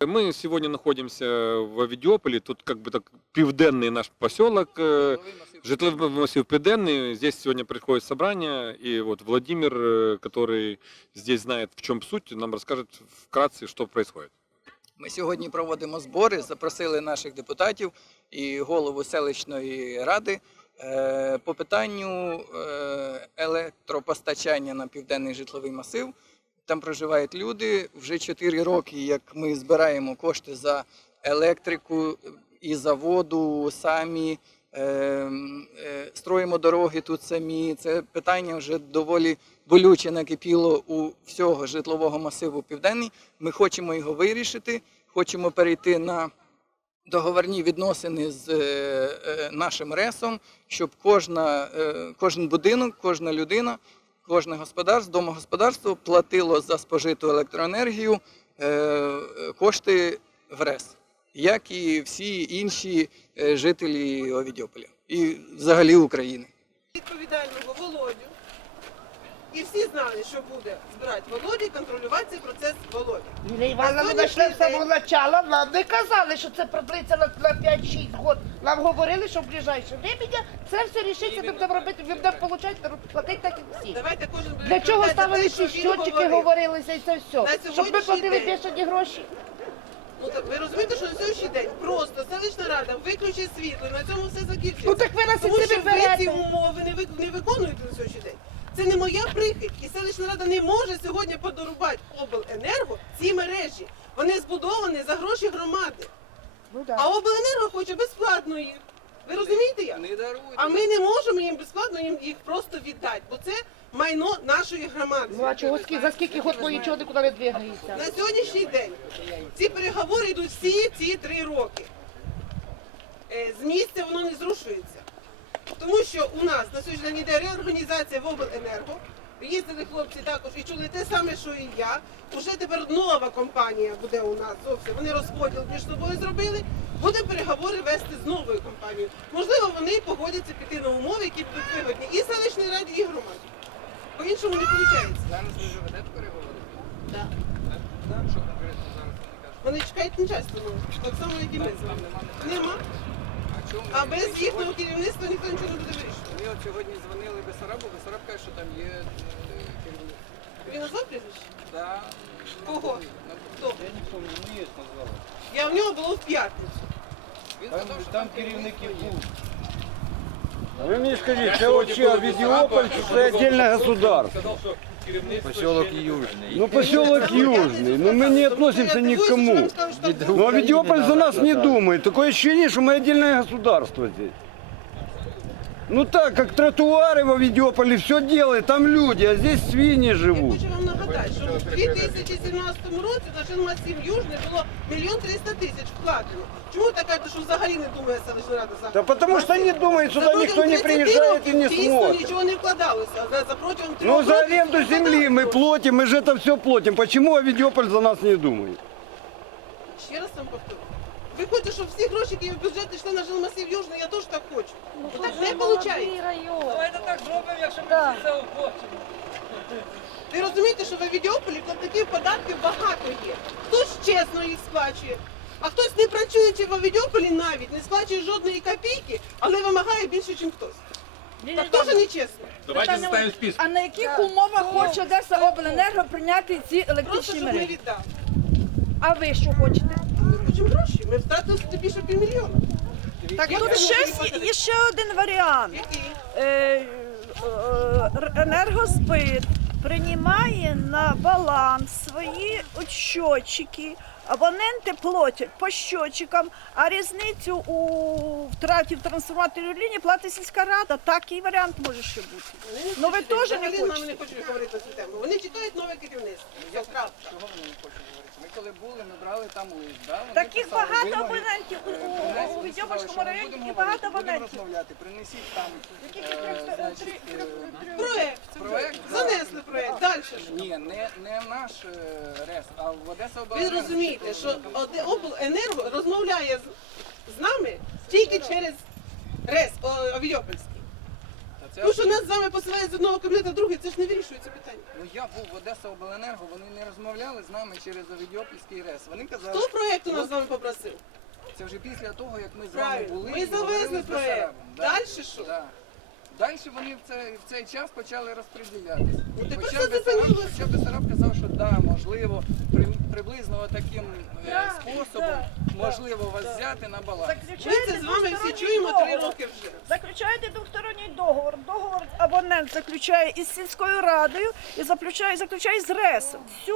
Мы сегодня находимся в Авидиополе, тут как бы так південний наш поселок, э, житловый массив Південний. Здесь сегодня происходит собрание, и вот Владимир, э, который здесь знает, в чем суть, нам расскажет вкратце, что происходит. Ми сьогодні проводимо збори, запросили наших депутатів і голову селищної ради е, по питанню е, електропостачання на південний житловий масив. Там проживають люди вже 4 роки, як ми збираємо кошти за електрику і за воду самі. е, е, Строїмо дороги тут самі. Це питання вже доволі болюче накипіло у всього житлового масиву південний. Ми хочемо його вирішити, хочемо перейти на договорні відносини з е, е, нашим ресом, щоб кожна, кожен будинок, кожна людина, кожне господарство, домогосподарство платило за спожиту електроенергію е, кошти в РЕС, як і всі інші е, жителі Овідьополя і взагалі України. відповідального. І всі знали, що буде збирати Володю і контролювати цей процес Володі. Юлія Івановна, ми знайшли з самого начала, нам не казали, що це продлиться на, на 5-6 років. Нам говорили, що в ближайше время це все рішиться, ми будемо робити, ми будемо получати, платити так, як всі. Давайте кожен буде Для чого ставили ці що щотчики, говорилися і це все? Щоб ми платили більшені гроші. Ну так ви розумієте, що на сьогоднішній день просто селищна рада виключить світло, і на цьому все закінчиться. Ну так ви нас Тому і що ви ці берете. умови не, ви, не виконуєте на сьогоднішній день. Це не моя прихить. І селищна рада не може сьогодні подорубати обленерго ці мережі. Вони збудовані за гроші громади. Ну, да. А обленерго хоче безплатно їх. Ви розумієте як? А ми не можемо їм безплатно їм їх просто віддати, бо це майно нашої громади. Ну а чого ски- за скільки год ми нічого нікуди не двигається? На сьогоднішній день ці переговори йдуть всі ці три роки. Е, З місця воно не зрушується. Тому що у нас на сьогодні йде реорганізація в обленерго. Їздили хлопці також і чули те саме, що і я. Уже тепер нова компанія буде у нас зовсім. Вони розподіл між собою зробили. Будемо переговори вести з новою компанією. Можливо, вони погодяться піти на умови, які будуть вигодні і селищній раді, і громаді. По-іншому не виходить. Зараз ви вже ведете переговори? Да. Що конкретно зараз вони кажуть? Вони чекають начальство, так само, як і ми з вами. Нема. А без їхнього керівництва ніхто нічого не буде вирішувати. Ми от сьогодні дзвонили Бесарабу, Бесараб каже, що там є е, керівник. Він назвав прізвище? Да. Кого? Хто? Я не є назвав. Я в нього було в п'ятницю. Він Там, сказав, що там керівників є. був. Ви мені скажіть, це вообще Авидіополь, чи це отдельное государство? Поселок Южный. Ну, поселок Южный, ну мы не относимся ни к кому. Ну, Авидиополь за нас не думает. Такое ощущение, что мы отдельное государство здесь. Ну так, как тротуары в Авидиополе все делает, там люди, а здесь свиньи Я живут. хочу вам нагадати, що в 2017 році на Жилмасів Южний було мільйон триста тисяч вкладено. Чому так кажете, що взагалі не думає селищна рада за? Да потому что не думает, За сюда протягом никто не 30 приезжает и років не дійсно смотрит. нічого не вкладалося. За, за протягом Ну, трьох за років аренду не земли вкладалося. мы платим, мы же это все платим. Почему Авидиополь за нас не думает? Ще раз вам повторю. Ви хочете, щоб всі гроші, які в бюджет йшли на жилмасів Южний, я теж так хочу. Ну, так не виходить. Давайте так зробимо, якщо ми всі це охочемо. Ви розумієте, що в Авідіополі платників податків багато є. Хтось чесно їх сплачує, а хтось не працюючи в Авідіополі навіть не сплачує жодної копійки, але вимагає більше, ніж хтось. Так теж не чесно. Давайте составим список. А на яких умовах хоче Одеса Обленерго прийняти ці Просто електричні щоб не мережі? віддав. А ви що хочете? Ми хочемо гроші. Ми втратили сюди більше півмільйона. Так тут ще с- є ще один варіант. Який? Е, е, Енергоспит приймає на баланс свої от щотчики. Абоненти платять по щотчикам, а різницю у втраті в трансформаторі лінії платить сільська рада. Такий варіант може ще бути. Вони Ну, ви хочуть, теж не взагалі з нами хочете? не хочуть говорити на цю тему. Вони чекають нове керівництво. Я правда. Чого вони не хочуть говорити? Ми коли були, ми брали там лист, да? Вони Таких писали багато вимоги. абонентів у- у- у сказали, Відьомському що ми районі будемо таких багато говорити, будемо абонентів. розмовляти, принесіть там, Яких е, значить, е, Проект. Проект. Занесли проект. Далі що? Ні, не, не наш е, РЕС, а в Одеса Ви розумієте, що Оде- обленерго розмовляє з, з нами тільки через РЕС о, Тому що нас з вами посилають з одного кабінету в другий, це ж не вирішується питання. Ну я був в Одеса Обленерго, вони не розмовляли з нами через Овідіопольський РЕС. Вони казали, Хто проєкт у нас з вами попросив? це вже після того, як ми з вами Правильно. були. Ми і говорили завезли з. Бесарабом. Да. Далі що? Да. Далі вони в цей, в цей час почали розподілятися. Ну, тепер Хоча це зупинилося. Бесараб казав, що да, можливо, при, приблизно таким е, Да, способом да, можливо вас взяти на баланс. Ми це з вами всі чуємо три роки вже. Заключаєте двосторонній договор. Договор абонент заключає із сільською радою і заключає, заключає з РЕСом. Все.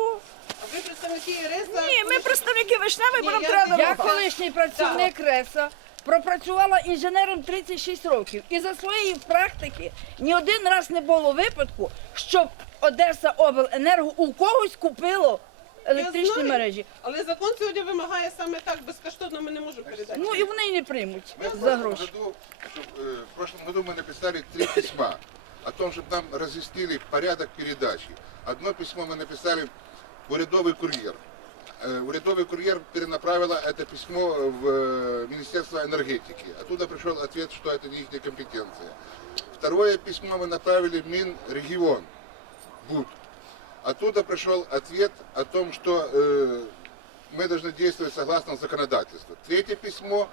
А ви представники РЕСа? Ні, ми представники вишневої, Ні, я- треба Я колишній працівник РЕСа, пропрацювала інженером 36 років. І за своєї практики ні один раз не було випадку, щоб Одеса Обленерго у когось купило електричні знаю. мережі. Але закон сьогодні вимагає саме так, безкоштовно ми не можемо передати. Ну і вони й не приймуть Мы в за прошлом гроші. году, чтоб, э, в прошлом году мы написали три письма о том, чтобы нам разъяснили порядок передачи. Одно письмо мы написали в урядовый курьер. Э, Урядовый курьер перенаправила это письмо в э, Министерство энергетики. Оттуда пришел ответ, что это не их компетенция. Второе письмо мы направили в Минрегион, БУД. Оттуда пришел ответ о том, что э, мы должны действовать согласно законодательству. Третье письмо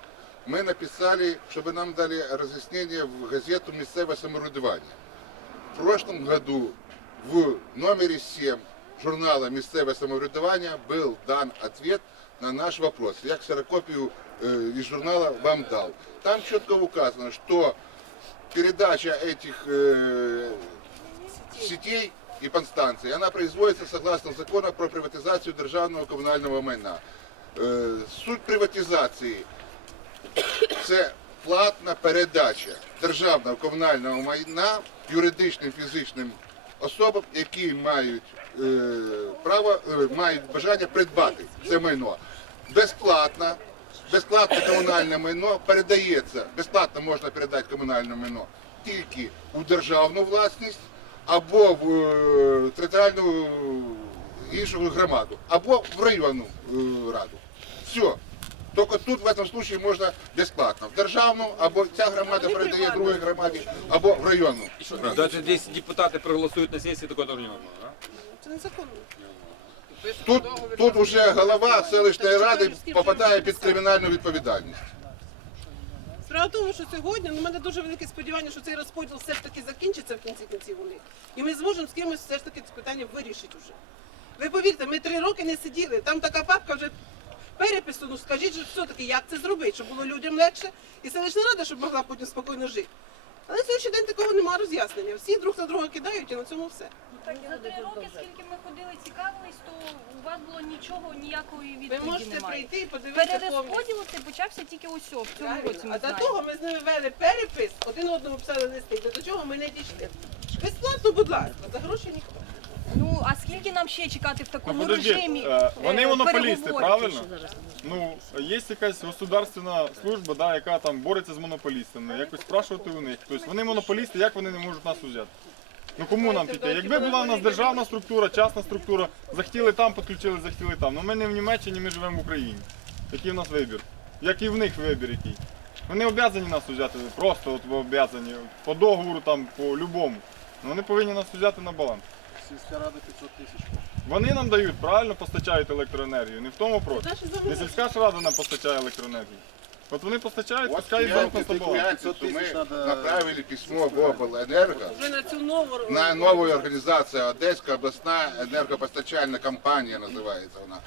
мы написали, чтобы нам дали разъяснение в газету «Місцеве самоврядування». В прошлом году в номере 7 журнала «Місцеве самоврядування» был дан ответ на наш вопрос. Я ксерокопию э, из журнала вам дал. Там четко указано, что передача этих э, сетей и подстанций, она производится согласно закону про приватизацию державного комунального майна. Е, Суть приватизації це платна передача державного комунального майна юридичним фізичним особам, які мають е, право, е, мають бажання придбати це майно. Безплатно, безплатне комунальне майно передається, безплатно можна передати комунальне майно тільки у державну власність або в е, територіальну іншу громаду, або в районну е, раду. Все. Тільки тут в цьому випадку можна безплатно. В державну, або ця громада передає другій громаді, або в районну. Даже если депутаты проголосуют на сессии, такое тоже невозможно. да? Це незаконно. Тут, тут вже голова селищної ради попадає під кримінальну відповідальність. Справа в тому, що сьогодні ну, у мене дуже велике сподівання, що цей розподіл все ж таки закінчиться в кінці кінців у них. І ми зможемо з кимось все ж таки це питання вирішити вже. Ви повірте, ми три роки не сиділи, там така папка вже перепису, ну скажіть же все-таки, як це зробити, щоб було людям легше, і селищна рада, щоб могла потім спокійно жити. Але на сьогоднішній день такого немає роз'яснення. Всі друг на друга кидають і на цьому все. Так, за три роки, скільки ми ходили, цікавились, то у вас було нічого, ніякої відповіді Ви можете немає. прийти і подивитися повністю. Перерозподіл це почався тільки ось в цьому Правильно. році. Ми А до знаємо. того ми з ними вели перепис, один одному писали листи, до чого ми не дійшли. Безплатно, будь ласка, за гроші ніхто. Ну а скільки нам ще чекати в такому Ну, подожди, режимі? е, вони е, монополісти, переговорів? правильно? Ну, є якась государственна служба, да, яка там бореться з монополістами. Якось спрашувати у них. Тобто вони монополісти, як вони не можуть нас узяти? Ну кому нам піти? Якби була в нас державна структура, частна структура, захотіли там, підключили, захотіли там. Ну ми не в Німеччині, ми живемо в Україні. Який в нас вибір? Як і в них вибір який. Вони обязані нас взяти, просто от обязані, по договору там, по любому. Ну вони повинні нас взяти на баланс. Сільська рада 500 тисяч. Вони нам дають, правильно постачають електроенергію. Не в тому проти. Не сільська ж рада нам постачає електроенергію. От вони постачають, Вот пускай я йдуть на баланс. что мы направили письмо в облэнерго вже на цю нову на новую организацию Одесская областная энергопостачальная компания называется она.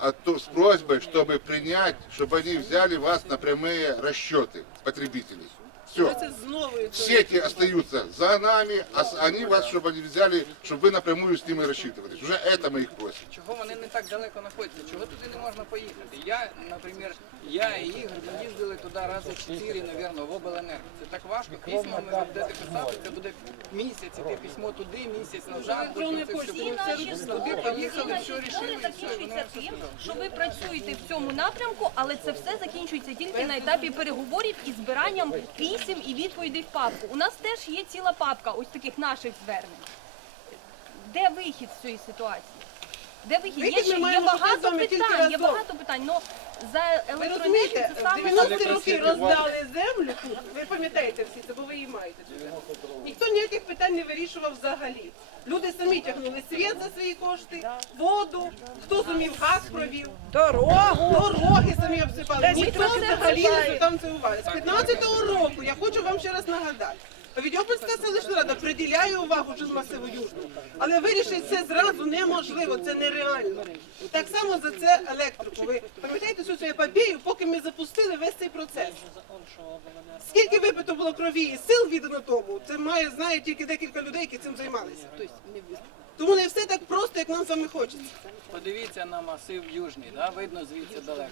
А то с просьбой, чтобы принять, чтобы они взяли вас на прямые расчеты потребителей. Все. Це з новою. Сети остаются за нами, а с- они вас, чтобы они взяли, чтобы вы напрямую с ними рассчитывались. Уже это мы их просим. Чого вони не так далеко знаходяться? Чого туди не можна поїхати? Я, наприклад, я і Ігор ми їздили туди рази чотири, напевно, в обленерго. Це так важко. Письма ми будете писати, це буде місяць, іти письмо туди, місяць назад. електронною потім це все поштою, буде. це Наші робиться. Туди слухання, поїхали, всі все наші рішили, збори і все, вони закінчуються все тим, сказали. що ви працюєте в цьому напрямку, але це все закінчується тільки на етапі переговорів і збиранням писем і відповідей в папку. У нас теж є ціла папка ось таких наших звернень. Де вихід з цієї ситуації? Де вихід? Є, Вихід ми є маємо шукати з багато тільки питань, є разом. багато питань. Ну за Ви електроенергію розумієте, це в саме 90-ті роки роздали землю тут. Ви пам'ятаєте всі це, бо ви її маєте. Ніхто ніяких питань не вирішував взагалі. Люди самі тягнули світ за свої кошти, воду, хто зумів газ провів, дорогу, дороги самі обсипали. Ніхто взагалі не звертав на це уваги. З 15-го року я хочу вам ще раз нагадати. Відьопольська селищна рада приділяє увагу масиву Южному, але вирішити це зразу неможливо, це нереально. Так само за це електрику. Ви пам'ятаєте цю свою епопею, поки ми запустили весь цей процес. Скільки випито було крові і сил віддано тому, це має знає тільки декілька людей, які цим займалися. Тому не все так просто, як нам саме хочеться. Подивіться на масив Южний, да? видно звідси далеко.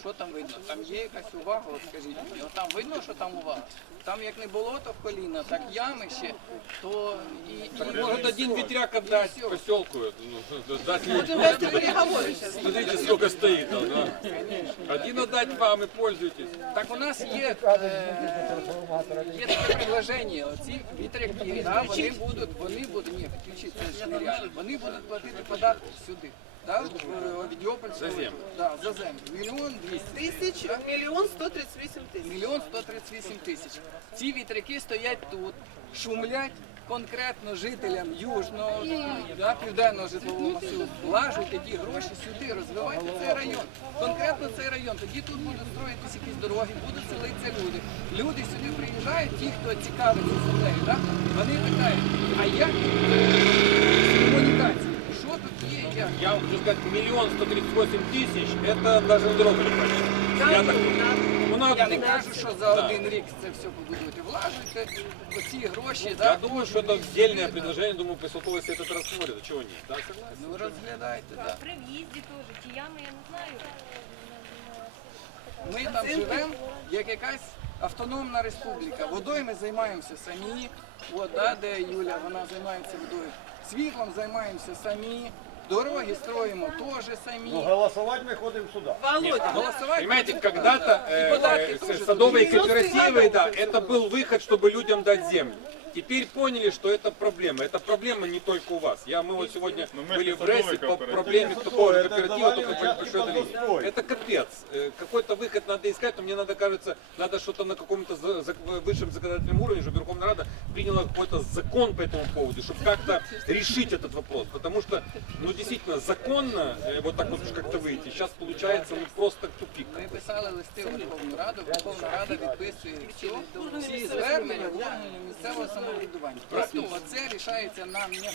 Що там видно? Там є якась увага, от скажіть мені. От там видно, що там увага. Там як не болото в коліна, так ями ще, то і, і Может один ветряк отдать поселку, ну, вести переговори зараз. Смотрите, сколько стоит там, да? Один отдать вам и пользуйтесь. Так у нас є, е, є таке предложення, оці вітряки, да, вони будуть, вони будуть, ні, підключіть, це ж нереально, вони будуть платити податки сюди. Да, в Відьопольську, За землю. Да, за землю. Мільйон двісті. Тисяч, мільйон 138 тисяч. Мільйон 138 тисяч. Ці вітряки стоять тут, шумлять конкретно жителям южного, да, південного житлового масиву. Влажуйте ті гроші сюди, розвивайте цей район. Конкретно цей район. Тоді тут будуть строїтися якісь дороги, будуть селитися люди. Люди сюди приїжджають, ті, хто цікавиться землею, да, вони питають, а як комунікації? Що тут є? Як? Я вам хочу сказать, миллион сто тридцать восемь тысяч, это даже на дорогу не пройдет. Я так Ну, на Я не одну. кажу, що за один рік це все побудуєте. Влажуйте оці гроші, да, Я думаю, что это дельное предложение, думаю, поселковый совет это рассмотрит. А чего нет? Да, согласен. ну розглядайте, да. При в'їзді теж, ті ями, я не знаю. Ми там живемо як якась автономна республіка. Водою ми займаємося самі. От, да, де Юля, вона займається водою. Світлом займаємося самі. Дороги строїмо теж самі. голосовать мы ходим сюда. Володя, Голосувати Понимаете, будемо. когда-то э, податки э, тоже садовые тут. кооперативы, да, это был выход, чтобы людям дать землю. Теперь поняли, что это проблема. Это проблема не только у вас. Я, мы вот сегодня Ну, мы были же в Бресте садовый по кооператив. проблеме Это такого же это кооператива, давали только участки большой под долине. застрой. Это капец. Э, Какой-то выход надо искать, но мне надо, кажется, надо что-то на каком-то за- за- высшем законодательном уровне, чтобы Верховная Рада приняла какой-то закон по этому поводу, чтобы как-то решить этот вопрос. Потому что, ну, действительно, законно, э, вот так вот уж как-то выйти, сейчас получается, ну, просто тупик. Ми писали листи в Верховну Раду, Верховна Рада відписує все, всі звернення в органи місцевого самоврядування. Просто оце рішається нам не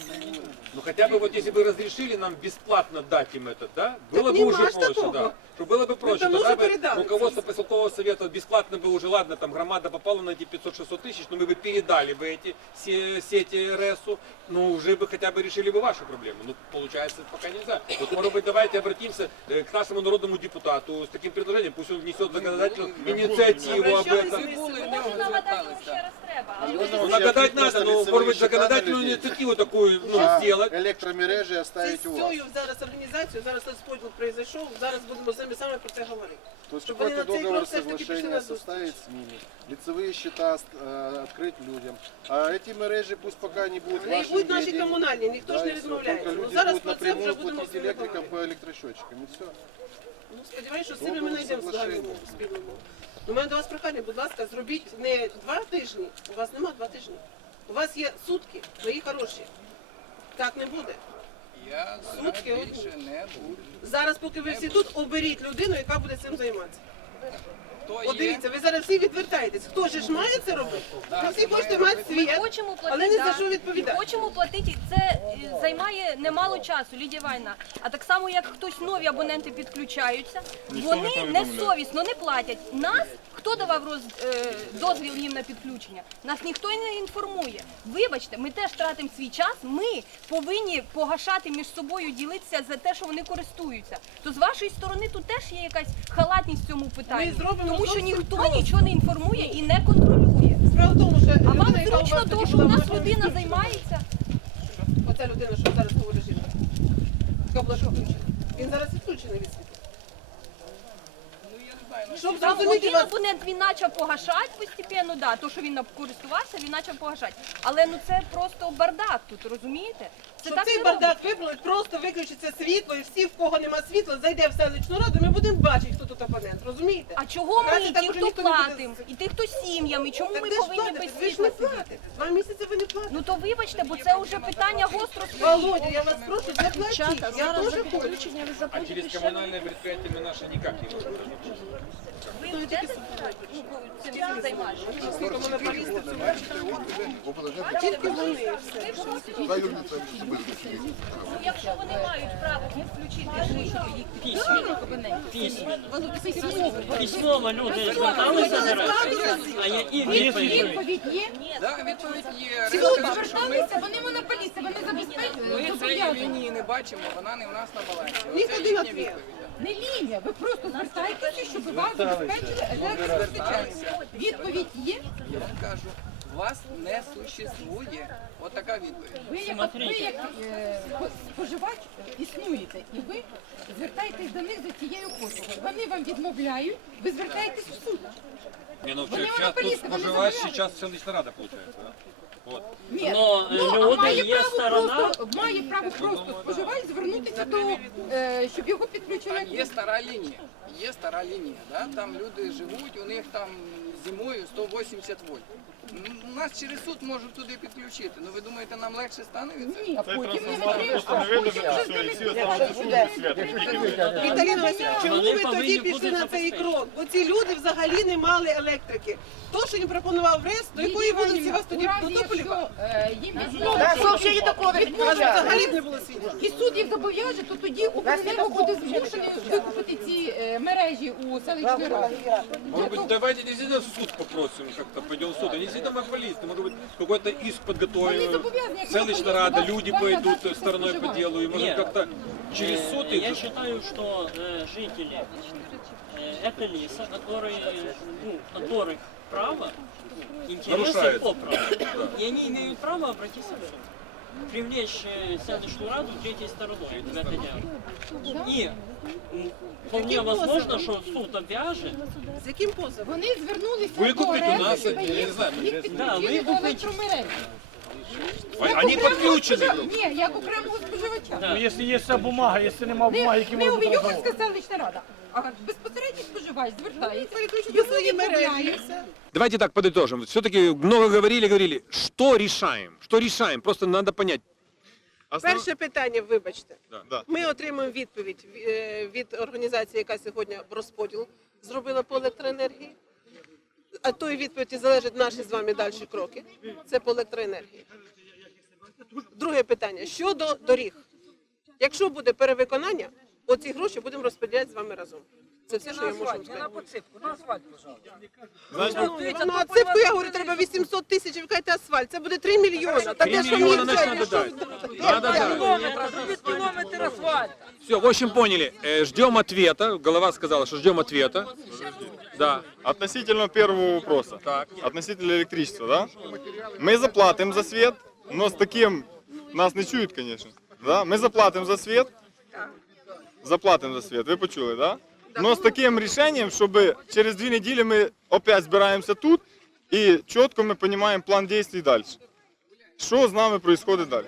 Ну хотя бы вот если бы разрешили нам бесплатно дать им это, да, было бы уже проще, да. Что было бы проще, тогда бы руководство поселкового совета бесплатно бы уже, ладно, там громада попала на эти 500-600 тысяч, но мы бы передали бы эти се- сети РСу, ну уже бы хотя бы решили бы ваши проблемы. Ну получается пока нельзя. Вот может быть давайте обратимся э, к нашему народному депутату с таким предложением, пусть он внесет законодательную инициативу об Обращались этом. ми були, нагадати йому звертались. ще раз треба. Можно Ну, вообще нагадать открыть надо, просто но лицевые может быть счета на законодательную людей. инициативу такую ну, А сделать. электромережи Це оставить з у вас. цією зараз організацією, зараз розподіл пройшов, зараз будемо самі саме про це говорити. То есть Чтобы какой-то они на цей договор крок все-таки пришли соглашения на зустріч. составить с ними, лицевые счета э, открыть людям. А эти мережи пусть пока не будут Вони і вашим будуть наші ведением. комунальні, ніхто ж Да, не и всё. відмовляється. Только Ну люди зараз будут про це вже напрямую будемо платить з ними электрикам говорити. по электросчетчикам и все. Ну, сподіваюся, що з цими ми Договор знайдемо соглашення. загальну спільну мову. У мене до вас прохання, будь ласка, зробіть не два тижні, у вас нема два тижні. У вас є сутки, мої хороші. Так не буде. Я Сутки більше не буду. Зараз, поки ви всі тут, оберіть людину, яка буде цим займатися. Хто От є? дивіться, ви зараз всі відвертаєтесь. Хто ж ж має це робити? Ми всі хочете мати Ми світ, хочемо платити, але не за да. що відповідати. Хочемо платити. Це е, займає немало часу, Лідія Вайна. А так само, як хтось нові абоненти підключаються, Ніхто вони не повідомляє. несовісно не платять. Нас хто давав роз, е, дозвіл їм на підключення? Нас ніхто не інформує. Вибачте, ми теж тратимо свій час. Ми повинні погашати між собою, ділитися за те, що вони користуються. То з вашої сторони тут теж є якась халатність в цьому питанні, тому що ніхто просто. нічого не інформує і не контролює. Справа в тому, що А вам зручно того, що у нас людина займається. Оця людина, що зараз говорить жінка. Була що. Він зараз відключений від світу. Ну я не знаю, ну, Щоб зрозуміти один вас, абонент він почав погашати постепенно, да, то, що він користувався, він почав погашати. Але ну це просто бардак тут, розумієте? Це Щоб так цей не бардак виправить, просто виключиться світло, і всі, в кого нема світла, зайде в селищну раду, ми будемо бачити, хто тут опонент, розумієте? А чого ми, Наразі ті, також хто ніхто не буде платимо, і ті, хто сім'ями, чому Так ми де ж повинні платите? без Ви ж не сидіти? платите. Два місяці ви не платите. Ну то вибачте, бо це вже питання гостро стоїть. Володя, я вас прошу, заплатіть. Я теж хочу. А через коммунальное предприятие мы наши никак не можем. Ви йдете збирати? Ну, цим займаєтеся? Тільки вони Якщо вони мають право не включити житло, Письмово люди зверталися до речі, а я і відповідь. Відповідь є? Відповідь є. Всі зверталися, вони монополісти, вони ми забезпечили. цієї лінії не бачимо, вона не у нас на балансі. Ні Оце один їхня ответ. відповідь. Не лінія, ви просто звертаєтеся, щоб вас забезпечили електропостачання. Відповідь є? Я вам кажу, вас не существує. От така відповідь. Ви як, ви як е, споживач існуєте, і ви звертаєтесь до них за цією послугою. Вони вам відмовляють, ви звертаєтесь в суд. Не, ну Вони сейчас тут монополісти, вони споживач, забирають. сейчас селищная рада получается, да? Ні, Но, е, ну, а люди, має є право сторона. просто, має право просто споживач звернутися до, е, щоб його підключили. Там є стара лінія. Є стара лінія, да? там люди живуть, у них там зимою 180 вольт. М, Нас через суд можуть туди підключити. Ну ви думаєте, нам легше стане від цього? Ні, а потім не не. Віталіна Васильівна, чому ви тоді пішли на цей крок? Бо ці люди взагалі не мали електрики. То, що їм пропонував РЕС, до якої вулиці вас тоді до Тополєва? е, їм взагалі не б не було світла. і суд їх зобов'яже, то тоді Укренерго буде змушений викупити ці е, мережі у селищній раді. Может быть, давайте действительно в суд попросим, как-то пойдем в суд. Они действительно монополисты. Может быть, какой-то иск Вони подготовим. зобов'язані, як Селищная монополісти, рада, вас люди вам пойдут надати стороной по споживачу. делу. И может Нет. как-то через суд Э, их... Я считаю, что э, жители э, это лица, которые, э, ну, которых право, интересы Нарушается. по праву. И они имеют право обратиться в суд. Привлечь э, селищную раду третьей стороной в это дело. И м, вполне возможно, что суд обяжет З яким позовом? Вони звернулися Викупить до у РЕСу, нас, щоб я їх, не знаю, їх Да, підключили до викупить. електромережі. Як Они окремого подключены. спожив- Ні, як окремого споживача. Да. Якщо є ця бумага, якщо немає Не, бумаги, які не можуть Увійовська селищна рада, а безпосередньо споживач звертається. Мережі. все. Давайте так подытожим. Все-таки много говорили, говорили. Что решаем? Что решаем? Просто надо понять. Основ- Перше питання, вибачте. Да. Ми отримуємо відповідь е, від організації, яка сьогодні розподіл зробила по електроенергії. А тої відповіді залежать наші з вами далі кроки. Це по електроенергії. Друге питання щодо доріг. Якщо буде перевиконання, оці гроші будемо розподіляти з вами разом. Це все, що я можу вам сказати. Шановні, Ну, а ципку, я говорю, треба 800 тисяч, ви кажете асфальт. Це буде 3 мільйони. Та Три де що миллиона мені значит це? надо дать. Надо дать. Все, в общем, поняли. Э, Ждем ответа. Голова сказала, что ждем ответа. Да. Относительно первого вопроса. Так. Относительно электричества, да? Мы заплатим за свет, но с таким... Нас не чують, конечно. Да? Ми заплатимо за свет. Заплатимо за свет, ви почули, да? Но з таким рішенням, щоб через дві неділі ми опять збираємося тут і чітко ми розуміємо план дій далі. Що з нами відбувається далі?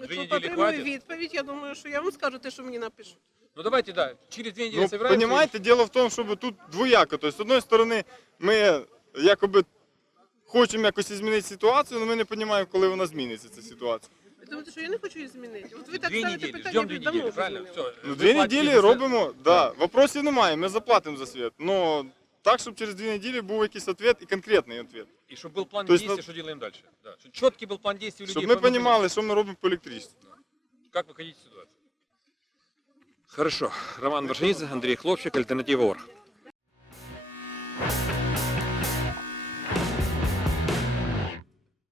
Якщо неділі хватить? відповідь, я думаю, що я вам скажу те, що мені напишуть. Ну давайте, да. Через две недели Ну, собираемся. понимаете, дело в тому, щоб тут двояко. Тобто, з одної сторони, ми якоби хочемо якось змінити ситуацію, але ми не розуміємо, коли вона зміниться, ця ситуація. Ви думаєте, що я не хочу її змінити? От ви так Две ставите недели. питання, Ждем я две б давно недели, вже правильно? змінила. Все. Ну, дві неділі робимо, да, вопросів немає, ми заплатимо за світ. Но так, щоб через дві неділі був якийсь відповідь і конкретний відповідь. И чтобы был план То есть, действий, ну- что делаем дальше. Да. Чтобы четкий был план действий у людей. Щоб ми по- розуміли, що ми робимо по електричеству. Как выходить из ситуации. Хорошо. Роман Вершинидзе, Андрей Хлопчик, Альтернатива Орг.